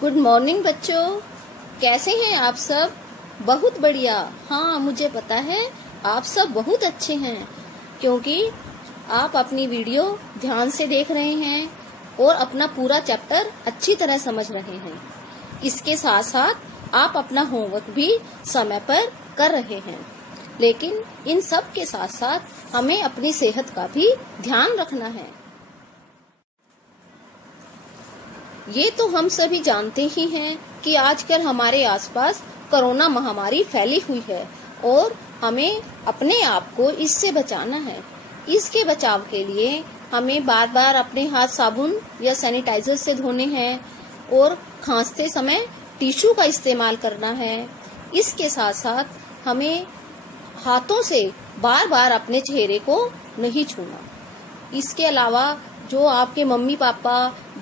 Good morning बच्चों, कैसे हैं आप सब? बहुत बढ़िया। हाँ, मुझे पता है आप सब बहुत अच्छे हैं क्योंकि आप अपनी वीडियो ध्यान से देख रहे हैं और अपना पूरा चैप्टर अच्छी तरह समझ रहे हैं। इसके साथ साथ आप अपना होमवर्क भी समय पर कर रहे हैं। लेकिन इन सब के साथ साथ हमें अपनी सेहत का भी ध्यान रखना है। ये तो हम सभी जानते ही हैं कि आजकल हमारे आसपास कोरोना महामारी फैली हुई है और हमें अपने आप को इससे बचाना है। इसके बचाव के लिए हमें बार बार अपने हाथ साबुन या सैनिटाइजर से धोने हैं और खांसते समय टिश्यू का इस्तेमाल करना है। इसके साथ साथ हमें हाथों से बार बार अपने चेहरे को नहीं छूना। इसके अलावा जो आपके मम्मी पापा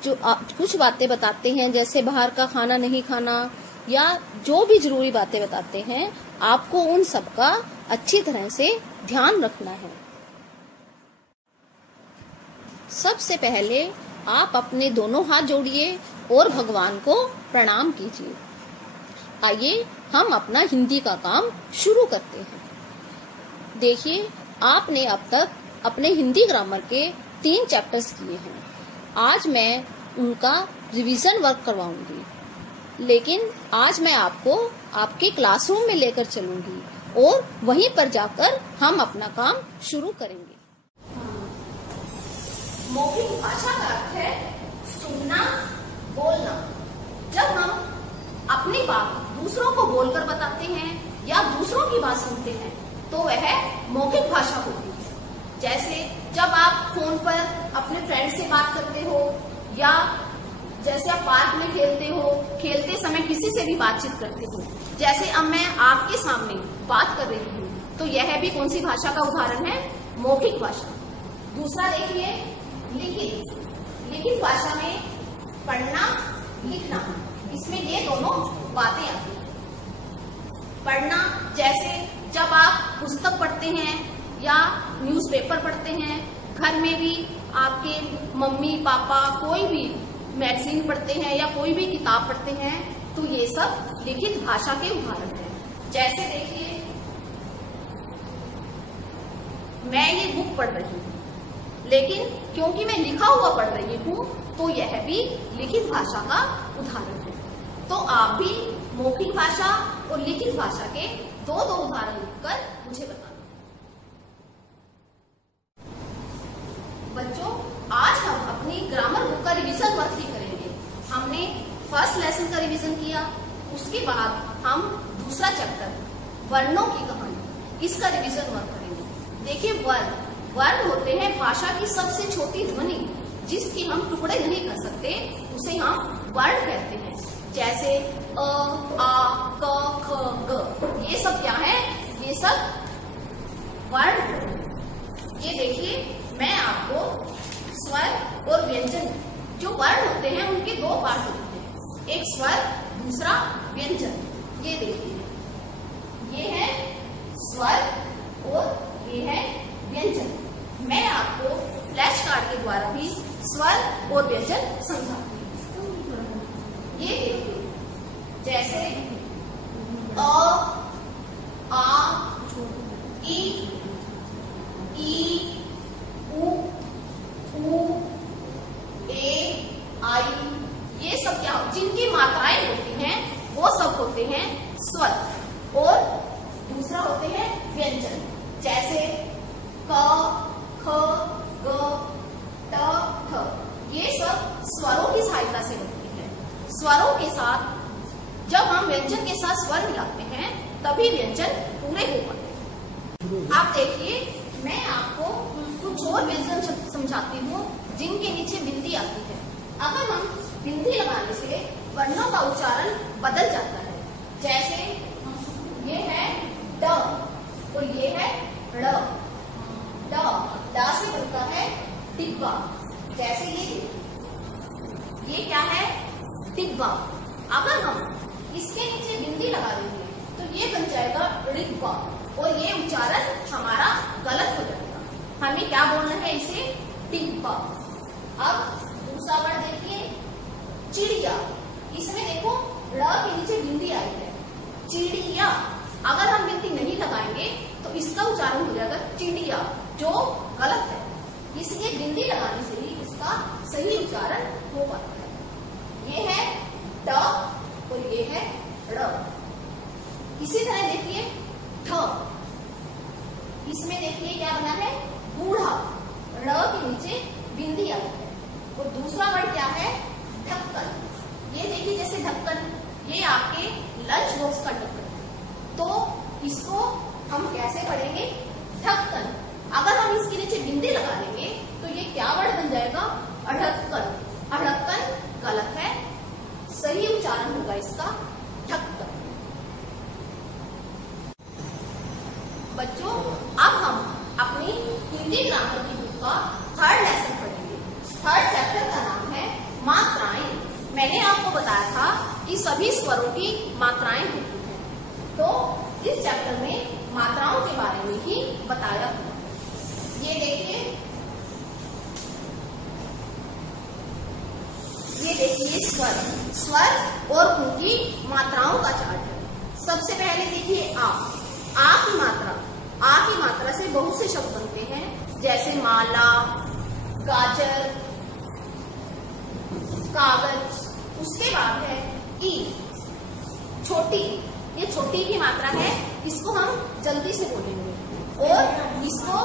जो कुछ बातें बताते हैं, जैसे बाहर का खाना नहीं खाना या जो भी जरूरी बातें बताते हैं, आपको उन सब का अच्छी तरह से ध्यान रखना है। सबसे पहले आप अपने दोनों हाथ जोड़िए और भगवान को प्रणाम कीजिए। आइए हम अपना हिंदी का काम शुरू करते हैं। देखिए, आपने अब तक अपने हिंदी ग्रामर के 3 चैप्टर्स किए हैं। आज मैं उनका रिवीजन वर्क करवाऊंगी, लेकिन आज मैं आपको आपके क्लासरूम में लेकर चलूंगी और वहीं पर जाकर हम अपना काम शुरू करेंगे। मौखिक भाषा का अर्थ है सुनना, बोलना। जब हम अपनी बात दूसरों को बोलकर बताते हैं या दूसरों की बात सुनते हैं तो वह मौखिक भाषा होती है। जैसे जब आप फोन पर अपने फ्रेंड से बात करते हो या जैसे आप पार्क में खेलते हो, खेलते समय किसी से भी बातचीत करते हो। जैसे अब मैं आपके सामने बात कर रही हूँ, तो यह भी कौन सी भाषा का उदाहरण है? मौखिक भाषा। दूसरा देखिए, लिखित भाषा में पढ़ना, लिखना, इसमें ये दोनों बातें आती हैं। पढ़ना, जैसे जब आप पुस्तक पढ़ते हैं या न्यूज़पेपर पढ़ते हैं, घर में भी आपके मम्मी पापा कोई भी मैगजीन पढ़ते हैं या कोई भी किताब पढ़ते हैं, तो ये सब लिखित भाषा के उदाहरण हैं। जैसे देखिए, मैं ये बुक पढ़ रही हूँ, लेकिन क्योंकि मैं लिखा हुआ पढ़ रही हूँ तो यह भी लिखित भाषा का उदाहरण है। तो आप भी मौखिक भाषा और लिखित भाषा के दो उदाहरण लिखकर मुझे बताएं। बच्चों, आज हम अपनी ग्रामर बुक का रिवीजन वर्क भी करेंगे। हमने फर्स्ट लेसन का रिवीजन किया, उसके बाद हम दूसरा चैप्टर वर्णों की कहानी, इसका रिवीजन वर्क करेंगे। देखिए, वर्ण होते हैं भाषा की सबसे छोटी ध्वनि, जिसके हम टुकड़े नहीं कर सकते, उसे हम वर्ण कहते हैं। जैसे अ, आ, क, ख, ग, ये सब क्या है? ये सब वर्ण। ये देखिए, मैं आपको स्वर और व्यंजन, जो वर्ण होते हैं उनके 2 पार्ट होते हैं, एक स्वर, दूसरा व्यंजन। ये देखिए, ये है स्वर और ये है व्यंजन। मैं आपको फ्लैश कार्ड के द्वारा भी स्वर और व्यंजन समझाती हूँ। ये देखिए, जैसे अ, आ, ई, उ, ए, आई, ये सब क्या, जिनकी मात्राएं होती हैं वो सब होते हैं स्वर। और दूसरा होते हैं व्यंजन। जैसे क, ख, ग, ट, थ, ये सब स्वरों की सहायता से होती है। स्वरों के साथ जब हम व्यंजन के साथ स्वर मिलाते हैं तभी व्यंजन पूरे हो पाते हैं। आप देखिए, मैं आपको कुछ और व्यंजन समझाती हूँ जिनके नीचे बिंदी आती है। अगर हम बिंदी लगाने से वर्णों का उच्चारण बदल जाता है। जैसे ये है ड और ये है ड़। ड से बनता है डिब्बा। जैसे ये क्या है? डिब्बा। अगर हम इसके नीचे बिंदी लगा देंगे तो ये बन जाएगा ऋग्बा और ये उच्चारण हमारा गलत हो जाएगा। हमें क्या बोलना है? इसे डिब्बा। अब दूसरा वर्ड देखिए, चिड़िया। इसमें देखो ड़ के नीचे बिंदी आई है, चिड़िया। अगर हम बिंदी नहीं लगाएंगे तो इसका उच्चारण हो जाएगा चिड़िया, जो गलत है। इसलिए बिंदी लगाने से ही इसका सही उच्चारण हो पाता है। ये है ड और ये है ड़। इसी तरह देखिए ठ, इसमें देखिए क्या बना है, बूढ़ा। ड़ के नीचे बिंदी आई है। और दूसरा वर्ड क्या है, ढक्कन। ये देखिए जैसे ढक्कन, ये आपके लंच बॉक्स का ढक्कन, तो इसको हम कैसे पढ़ेंगे, ढक्कन। अगर हम इसके नीचे बिंदी लगा देंगे तो ये क्या वर्ड बन जाएगा, अढ़क्कन। अढ़क्कन गलत है, सही उच्चारण होगा इसका ढक्कन। बच्चों अब हम अपनी हिंदी ग्रामर की बुक का थर्ड लेसन पढ़ेंगे। थर्ड चैप्टर का नाम है मात्राएं। मैंने आपको बताया था कि सभी स्वरों की मात्राएं होती हैं, तो इस चैप्टर में मात्राओं के बारे में ही बताया हुआ। ये देखिए, ये देखिए स्वर, स्वर और उनकी मात्राओं का चार्ट है। सबसे पहले देखिए आ की मात्रा। आ की मात्रा से बहुत से शब्द बनते हैं, जैसे माला, गाजर, कागज। उसके बाद है ई, छोटी। ये छोटी की मात्रा है, इसको हम जल्दी से बोलेंगे। और इसको,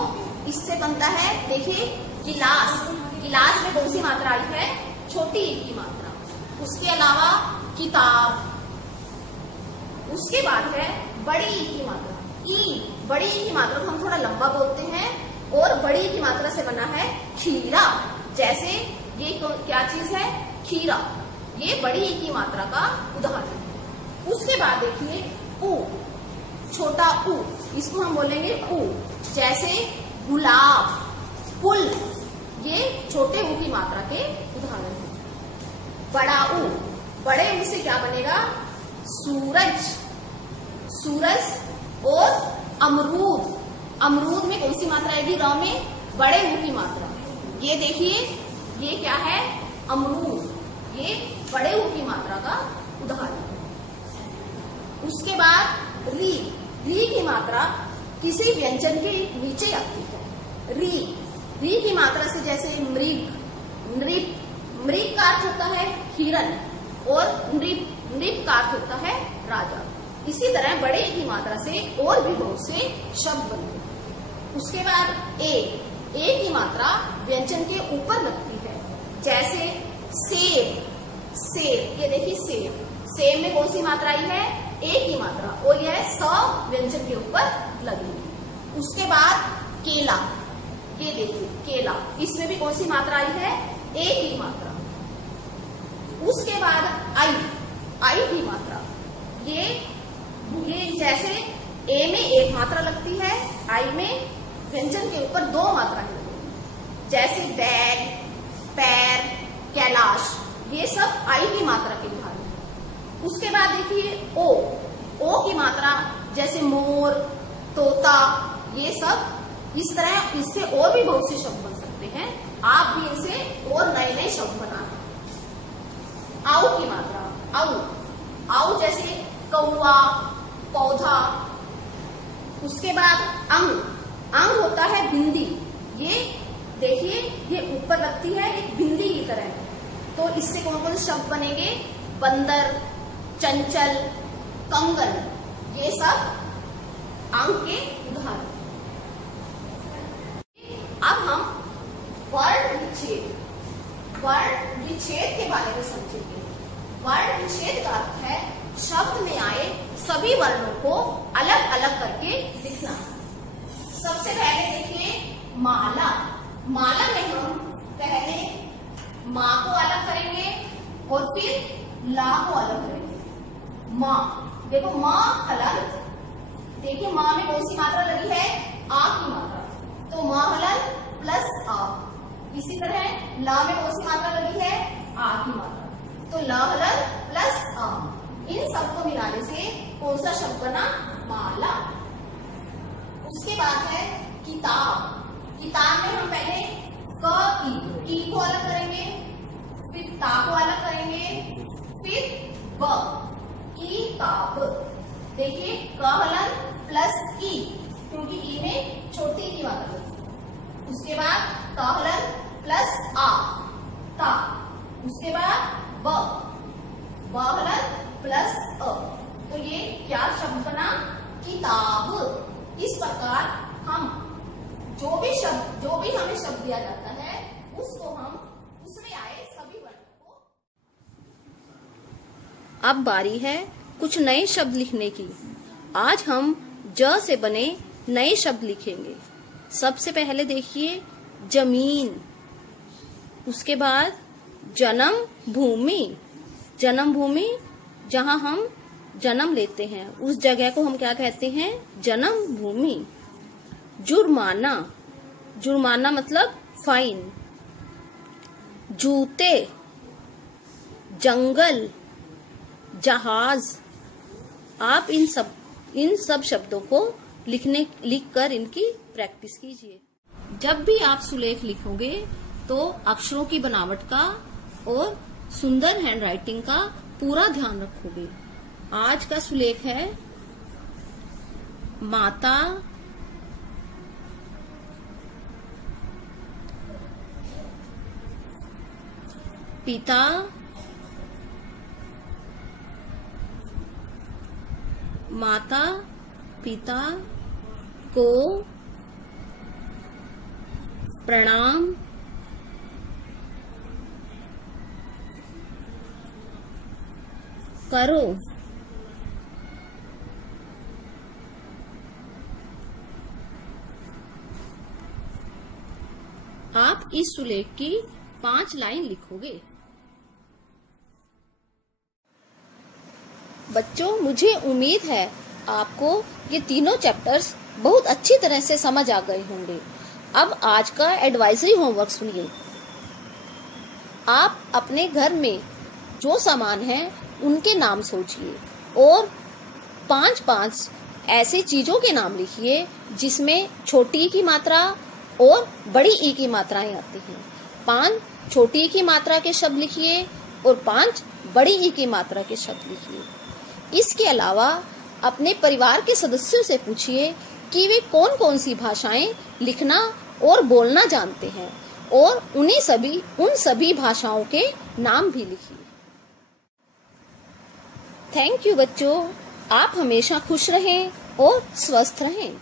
इससे बनता है देखिए गिलास। गिलास में कौन सी मात्रा आई है, छोटी ई की मात्रा। उसके अलावा किताब। उसके बाद है बड़ी ई की मात्रा, ई। बड़ी ई की मात्रा को हम थोड़ा लंबा बोलते हैं, और बड़ी ई की मात्रा से बना है खीरा। जैसे ये क्या चीज है, खीरा। ये बड़ी ई की मात्रा का उदाहरण है। उसके बाद देखिए ऊ, छोटा ऊ, इसको हम बोलेंगे ऊ। जैसे गुलाब, फूल। ये छोटे ऊ की मात्रा के उदाहरण है। बड़ा ऊ, बड़े ऊ से क्या बनेगा, सूरज। सूरज और अमरूद। अमरूद में कौन सी मात्रा आएगी, र में बड़े ऊ की मात्रा। ये देखिए ये क्या है, अमरूद। ये बड़े ऊ की मात्रा का उदाहरण है। उसके बाद री। री की मात्रा किसी व्यंजन के नीचे आती है। री, री की मात्रा से जैसे मृग, नृप। मृग का अर्थ होता है हिरन, और नृप, नृप का अर्थ होता है राजा। इसी तरह बड़े की मात्रा से और भी बहुत से शब्द बनते हैं। उसके बाद ए की मात्रा व्यंजन के ऊपर लगती है, जैसे सेब। सेब, ये देखिए सेब। सेब में कौन सी मात्रा आई है, ए की मात्रा, और यह स व्यंजन के ऊपर लगेगी। उसके बाद केला। ये देखिए केला, इसमें भी कौन सी मात्रा आई है, ए की मात्रा। उसके बाद आई, आई की मात्रा। ये जैसे ए में एक मात्रा लगती है, आई में व्यंजन के ऊपर दो मात्रा लगती, जैसे बैग, पैर, कैलाश। ये सब आई की मात्रा के उदाहरण है। उसके बाद देखिए ओ की मात्रा, जैसे मोर, तोता। ये सब इस तरह, इससे और भी बहुत से शब्द बन सकते हैं। आप भी इनसे और नए नए शब्द बना। आउ की मात्रा, आउ। आउ जैसे कौवा, पौधा। उसके बाद अंग। अंग होता है बिंदी। ये देखिए ये ऊपर लगती है एक बिंदी की तरह। तो इससे कौन कौन से शब्द बनेंगे, बंदर, चंचल, कंगन। ये सब अंग के उदाहरण। अब हम वर्ण विच्छेद, वर्ण विच्छेद के बारे में समझेंगे। वर्ण विच्छेद का अर्थ है शब्द में आए सभी वर्णों को अलग अलग करके लिखना। सबसे पहले देखिए माला। माला में हम पहले माँ को अलग करेंगे और फिर ला को अलग करेंगे। माँ, देखो माँ हलन। देखिए माँ में कौन सी मात्रा लगी है, आ की मात्रा, तो माँ हलन प्लस आ। इसी तरह ला में कौन सी मात्रा लगी है, आ की मात्रा, तो ला हलन प्लस आ। इन सबको मिलाने से कौन सा शब्द बना, माला। उसके बाद है किताब। किताब में हम पहले क की को अलग करेंगे, फिर ता को अलग करेंगे, फिर ब, किताब। देखिए क हलन प्लस ई, क्योंकि ई में छोटी की मात्रा है। उसके बाद क हलन प्लस आ, ता। उसके बाद ब, ब हलन प्लस अ, तो ये क्या शब्द बना? किताब। इस प्रकार हम जो भी हमें शब्द दिया जाता है उसको हम उसमें आए सभी वर्णों को। अब बारी है कुछ नए शब्द लिखने की। आज हम ज से बने नए शब्द लिखेंगे। सबसे पहले देखिए जमीन, उसके बाद जन्म भूमि। जन्म भूमि, जहां हम जन्म लेते हैं उस जगह को हम क्या कहते हैं? जन्म भूमि। जुर्माना, जुर्माना मतलब फाइन। जूते, जंगल, जहाज। आप इन सब शब्दों को लिखकर इनकी प्रैक्टिस कीजिए। जब भी आप सुलेख लिखोगे तो अक्षरों की बनावट का और सुंदर हैंडराइटिंग का पूरा ध्यान रखोगे। आज का सुलेख है माता, पिता, माता पिता को प्रणाम करो। आप इस सुलेख की 5 लाइन लिखोगे। बच्चों, मुझे उम्मीद है आपको ये तीनों चैप्टर्स बहुत अच्छी तरह से समझ आ गए होंगे। अब आज का एडवाइजरी होमवर्क सुनिए। आप अपने घर में जो सामान है उनके नाम सोचिए और 5-5 ऐसे चीजों के नाम लिखिए जिसमें छोटी की मात्रा और बड़ी ई की मात्राएं आती हैं। 5 छोटी ई की मात्रा के शब्द लिखिए और 5 बड़ी ई की मात्रा के शब्द लिखिए। इसके अलावा अपने परिवार के सदस्यों से पूछिए कि वे कौन कौन सी भाषाएं लिखना और बोलना जानते हैं और उन सभी भाषाओं के नाम भी लिखिए। थैंक यू बच्चों, आप हमेशा खुश रहें और स्वस्थ रहें।